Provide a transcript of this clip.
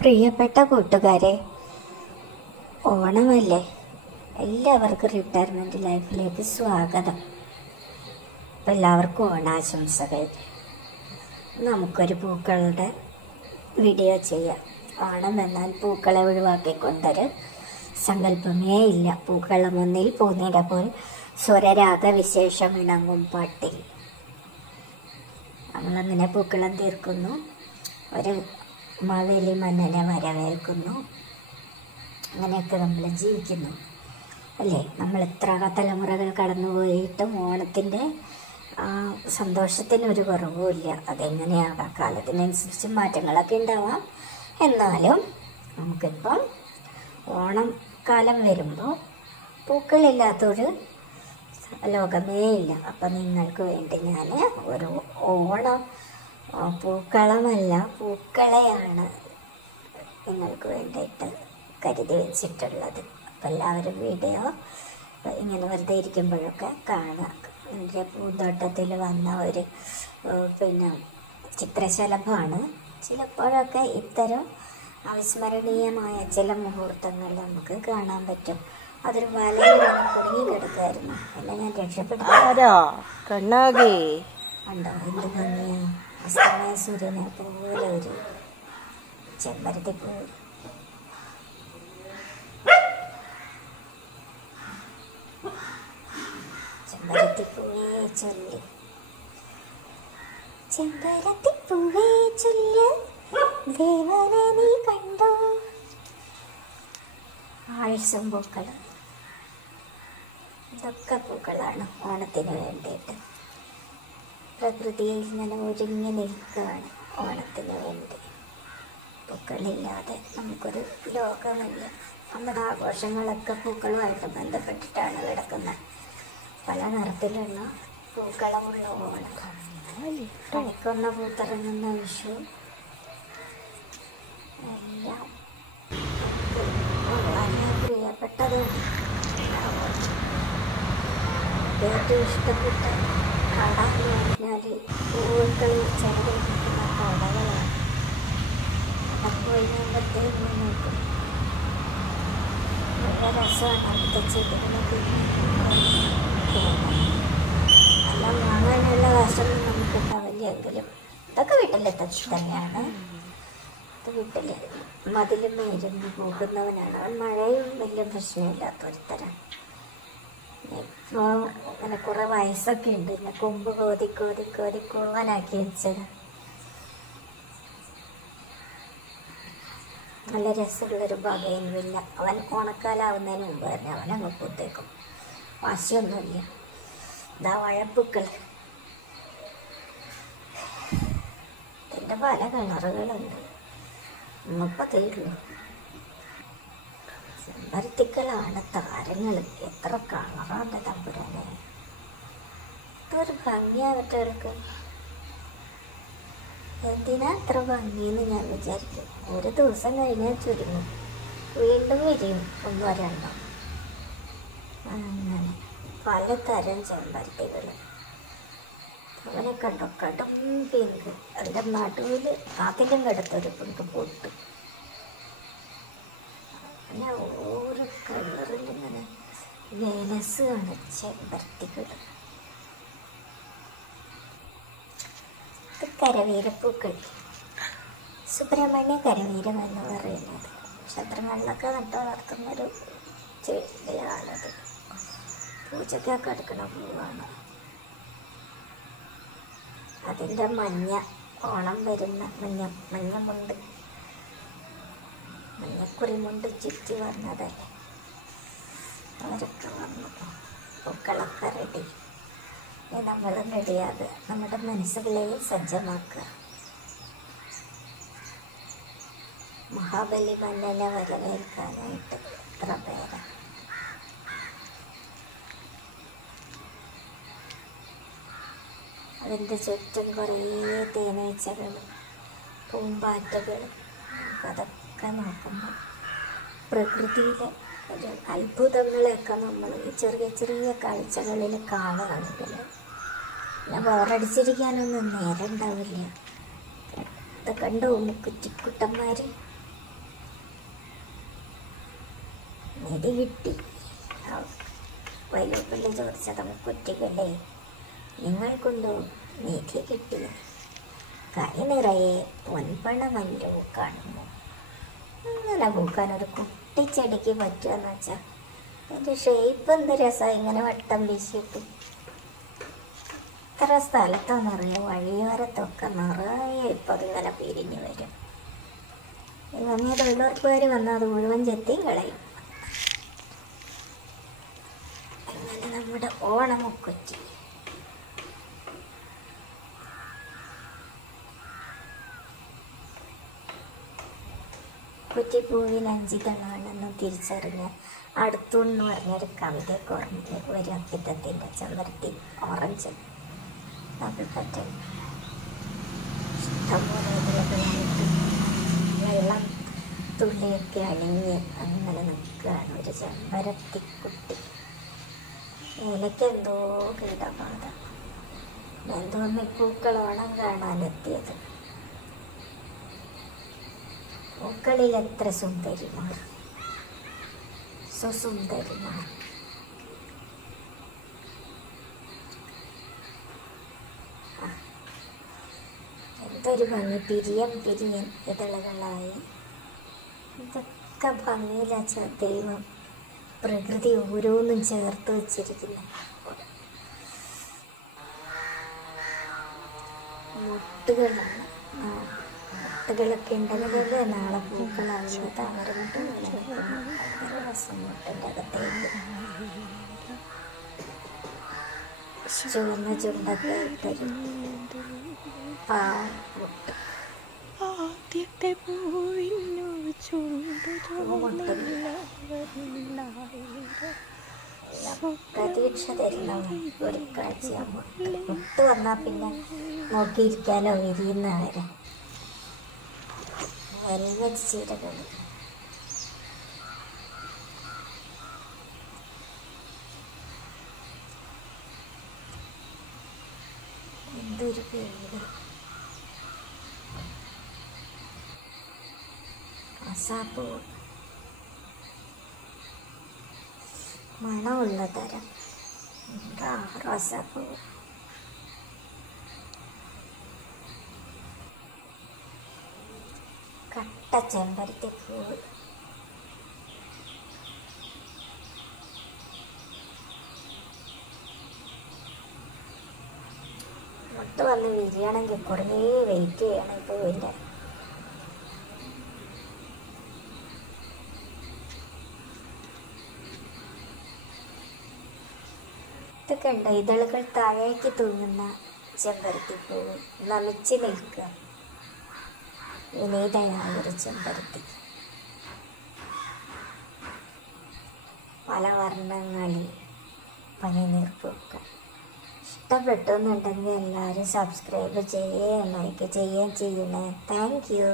പ്രിയപ്പെട്ട കൂട്ടുകാരെ, ഓണമല്ലേ? എല്ലാവർക്കും റിട്ടയർമെൻറ്റ് ലൈഫിലേക്ക് സ്വാഗതം. അപ്പം എല്ലാവർക്കും ഓണാശംസകൾ. നമുക്കൊരു പൂക്കളുടെ വീഡിയോ ചെയ്യാം. ഓണം എന്നാൽ പൂക്കളെ ഒഴിവാക്കിക്കൊണ്ടൊരു സങ്കല്പമേ ഇല്ല. പൂക്കളം ഒന്നിൽ പൂനിര പോൽ സ്വരരാഗ വിശേഷം ഇണങ്ങും പാട്ടിൽ നമ്മളങ്ങനെ പൂക്കളം തീർക്കുന്നു. ഒരു മാവേലി മന്നനെ വരവേൽക്കുന്നു. അങ്ങനെയൊക്കെ നമ്മൾ ജീവിക്കുന്നു അല്ലേ? നമ്മൾ എത്ര തലമുറകൾ കടന്നുപോയിട്ടും ഓണത്തിൻ്റെ സന്തോഷത്തിനൊരു കുറവുമില്ല. അതെങ്ങനെയാകാം, കാലത്തിനനുസരിച്ച് മാറ്റങ്ങളൊക്കെ ഉണ്ടാവാം. എന്നാലും നമുക്കിപ്പം ഓണം കാലം വരുമ്പോൾ പൂക്കളില്ലാത്തൊരു ലോകമേ ഇല്ല. അപ്പം നിങ്ങൾക്ക് വേണ്ടി ഞാൻ ഒരു ഓണം പൂക്കളമല്ല, പൂക്കളെയാണ് നിങ്ങൾക്ക് വേണ്ടിയിട്ട് കരുതി വെച്ചിട്ടുള്ളത്. അപ്പം എല്ലാവരും വീഡിയോ ഇങ്ങനെ വെറുതെ ഇരിക്കുമ്പോഴൊക്കെ കാണാം. എൻ്റെ പൂന്തോട്ടത്തിൽ വന്ന ഒരു ചിത്രശലഭമാണ്. ചിലപ്പോഴൊക്കെ ഇത്തരം അവിസ്മരണീയമായ ചില മുഹൂർത്തങ്ങൾ നമുക്ക് കാണാൻ പറ്റും. അതൊരു വലയിൽ കുടുങ്ങി കിടക്കായിരുന്നു. എല്ലാം ഞാൻ രക്ഷപ്പെടുത്തി. ഉണ്ടോ എന്ത് ഭംഗിയാ! അസ്തമയ സൂര്യനെ പോലെ ഒരു ചെമ്പരത്തിപ്പൂ. ചെമ്പരത്തിപ്പൂവേ ചൊല്ല്, ചെമ്പരത്തിപ്പൂവേ ചൊല്ല്, ദേവനെ നീ കണ്ടോ. ആഴ്ചം പൂക്കൾ, ഇതൊക്കെ പൂക്കളാണ് ഓണത്തിന് വേണ്ടിയിട്ട്. പ്രകൃതിയിൽ ഇങ്ങനെ ഒരുങ്ങി നിൽക്കുകയാണ് ഓണത്തിന് വേണ്ടി. പൂക്കളില്ലാതെ നമുക്കൊരു ലോകമില്ല. നമ്മുടെ ആഘോഷങ്ങളൊക്കെ പൂക്കളുമായിട്ട് ബന്ധപ്പെട്ടിട്ടാണ് കിടക്കുന്നത്. പല നിറത്തിലുള്ള പൂക്കളമുള്ള ഓണം, കണിക്കൊന്ന പൂത്തിറങ്ങുന്ന വിഷു, എല്ലാം വളരെ പ്രിയപ്പെട്ടതാണ്. ഏറ്റവും ഇഷ്ടപ്പെട്ട കട എന്ന് പറഞ്ഞാൽ പൂക്കൾ ചെറുകിൽ നിൽക്കുന്ന കടകളാണ്. അപ്പോൾ ഇതിനകത്തേക്ക് നോക്കും, നല്ല രസമാണ്. അടുത്ത ചെടികളൊക്കെ എല്ലാം വാങ്ങാനുള്ള കാശൊന്നും നമുക്ക് ഉണ്ടാവില്ലെങ്കിലും ഇതൊക്കെ വീട്ടിലെത്തി തന്നെയാണ്. ഇത് വീട്ടിൽ മതിലും ഇരുന്ന് പോകുന്നവനാണ് അവൻ. മഴയും വലിയ പ്രശ്നമില്ലാത്തൊരുത്തരാണ്. ഇപ്പോൾ അങ്ങനെ കുറേ വയസ്സൊക്കെ ഉണ്ട്. പിന്നെ കൊമ്പ് കോതി കോതി കോതി കൂവനാക്കി വെച്ചത്. നല്ല രസമുള്ളൊരു ബകയുമില്ല. അവൻ ഓണക്കാലാവുന്നതിന് മുമ്പ് തന്നെ അവനങ്ങ് പൂത്തേക്കും. വാശിയൊന്നുമില്ല. ഇതാ വഴപ്പൂക്കൾ, ഇതിൻ്റെ പല കളറുകളുണ്ട്. ഇന്നിപ്പോൾ തീരുള്ളൂ. ചെമ്പരത്തിക്കളാണ് താരങ്ങൾ. എത്ര കളറാണ് തമ്പുരാനെ! ഇതൊരു ഭംഗിയാവറ്റവർക്ക്. എന്തിനാ അത്ര ഭംഗിയെന്ന് ഞാൻ വിചാരിക്കും. ഒരു ദിവസം കഴിഞ്ഞാൽ ചുരുങ്ങും, വീണ്ടും വിരിയും ഒന്നോ രണ്ടോ. അങ്ങനെ പലതരം ചെമ്പരത്തികൾ. അവനെ കണ്ടോ, കടും പിങ്ക്. അതിൻ്റെ നടുവിൽ അതിലും കിടത്തൊരു പിങ്ക് പൊട്ട്. അങ്ങനെ ഓരോ കളറിലിങ്ങനെ വേലസാണ് ചെമ്പരത്തികൾ. കരവീരപ്പൂക്കൾ, സുബ്രഹ്മണ്യ കരവീരം എന്ന് പറയുന്നത് ക്ഷേത്രങ്ങളിലൊക്കെ നട്ട് വളർത്തുന്നൊരു ചെടിയാണത്. പൂജയ്ക്കൊക്കെ എടുക്കുന്ന പൂവാണ്. അതിൻ്റെ മഞ്ഞ, ഓണം വരുന്ന മഞ്ഞമുണ്ട്, മഞ്ഞക്കുറിമുണ്ട് ചുറ്റി വന്നതല്ലേ. അവരൊക്കെ വന്നു. പൂക്കളൊക്കെ റെഡി. നമ്മൾ റെഡിയാകുക, നമ്മുടെ മനസ്സുകളെയും സജ്ജമാക്കുക. മഹാബലി മന്നനെ വരവേൽക്കാനായിട്ട് എത്ര പേരാണ്! അതിൻ്റെ ചുറ്റും കുറേ തേനീച്ചകളും പൂമ്പാറ്റകളും. അതൊക്കെ നോക്കുമ്പോൾ പ്രകൃതിയിലെ ഒരു അത്ഭുതങ്ങളെയൊക്കെ നമ്മൾ ഈ ചെറിയ ചെറിയ കാഴ്ചകളിൽ കാണുകയാണെങ്കിൽ പിന്നെ ബോറടിച്ചിരിക്കാനൊന്നും നേരം ഉണ്ടാവില്ല. ഇത് കണ്ടു കുറ്റിക്കുട്ടന്മാർ നിധി കിട്ടി. വൈലോപ്പിള്ളി ചോദിച്ചത് കുറ്റികളെ നിങ്ങൾക്കുണ്ടോ നിധി കിട്ടി? കൈ നിറയെ പൊൻപണമല്ലോ കാണുമോ? അങ്ങനെ പൂക്കാനൊരു കുട്ടിച്ചെടിക്ക് പറ്റുമെന്ന് വെച്ചാൽ അതിൻ്റെ ഷേപ്പ് എന്ത് രസമാണ്, ഇങ്ങനെ വട്ടം വീശിയിട്ട്. ഇത്ര സ്ഥലത്തോ നിറയെ വഴിയോരത്തൊക്കെ നിറയെ ഇപ്പം അതിങ്ങനെ പിരിഞ്ഞു വരും. ഇങ്ങനെ തൊഴിലുറപ്പുകാർ വന്നാൽ അത് മുഴുവൻ ചെത്തിയും കളയും. അങ്ങനെ നമ്മുടെ ഓണമുക്കുറ്റി കുറ്റിപ്പൂവിൽ അഞ്ചിതളാണെന്ന് തിരിച്ചറിഞ്ഞ് അടുത്തുനിന്ന് പറഞ്ഞൊരു കവിതയൊക്കെ ഓർമ്മ ഒരു അപ്പിത്തത്തിൻ്റെ ചെമ്പരത്തി ഓറഞ്ച് ഡബിൾ പറ്റൻ ഇഷ്ടംപോലെ ഇതിലൊക്കെയായിട്ട് വെള്ളം തുള്ളിയൊക്കെ അണിഞ്ഞ് അങ്ങനെ നിൽക്കുകയാണ് ഒരു ചെമ്പരത്തിക്കുട്ടി. ഇലയ്ക്കെന്തോ കീടബാധ. എന്തോന്ന് പൂക്കളോണം കാണാനെത്തിയത്. പൂക്കളിൽ എത്ര സുന്ദരിമാർ, സുസുന്ദരിമാർ. എന്തൊരു ഭംഗി, പിരിയം പിരിയൻ ഇതളുകളായി. ഇതൊക്കെ ഭംഗിയിലാ ദൈവം പ്രകൃതി ഓരോന്നും ചേർത്ത് വെച്ചിരിക്കുന്നു. മുട്ടുകളാണ്, മുട്ടുകളൊക്കെ ഉണ്ടെങ്കിലല്ലേ നാളെ പൂക്കളാവുന്ന താമരമുട്ടുകളൊക്കെ രസം. മുട്ടിൻ്റെ അകത്തേക്ക് ചുവന്ന ചുണ്ടൊക്കെ ഇട്ടൊരു പാവം മുട്ട്. ആദ്യത്തെ പൂവിനു പ്രതീക്ഷ തരുന്ന ഒരു കാഴ്ചയാണ് മുട്ട്. മുട്ട് വന്നാൽ പിന്നെ നോക്കിയിരിക്കാനോ വിരിയുന്നവരെ. വെൽവെറ്റ് ചീരകൾ, എന്തൊരു പേര്. റോസാപ്പൂ, മണമുള്ള തരം റോസാപ്പൂ. കട്ട ചെമ്പരത്തിപ്പൂവ്, മുട്ട് വന്ന് വിരിയണമെങ്കിൽ കുറേ വെയിറ്റ് ചെയ്യണം ഈ പൂവിൻ്റെ. ഇതൊക്കെ ഉണ്ട് ഇതളുകൾ താഴേക്ക് തൂങ്ങുന്ന ചെമ്പരത്തിപ്പൂവ്, നമിച്ച് നിൽക്കുക. വിനീതയായൊരു ചെമ്പരത്തി, പല വർണ്ണങ്ങളിൽ പനിനീർപ്പൂക്കൾ. ഇഷ്ടപ്പെട്ടു എന്നുണ്ടെങ്കിൽ എല്ലാവരും സബ്സ്ക്രൈബ് ചെയ്യുകയും ലൈക്ക് ചെയ്യുകയും ചെയ്യണേ. Thank you.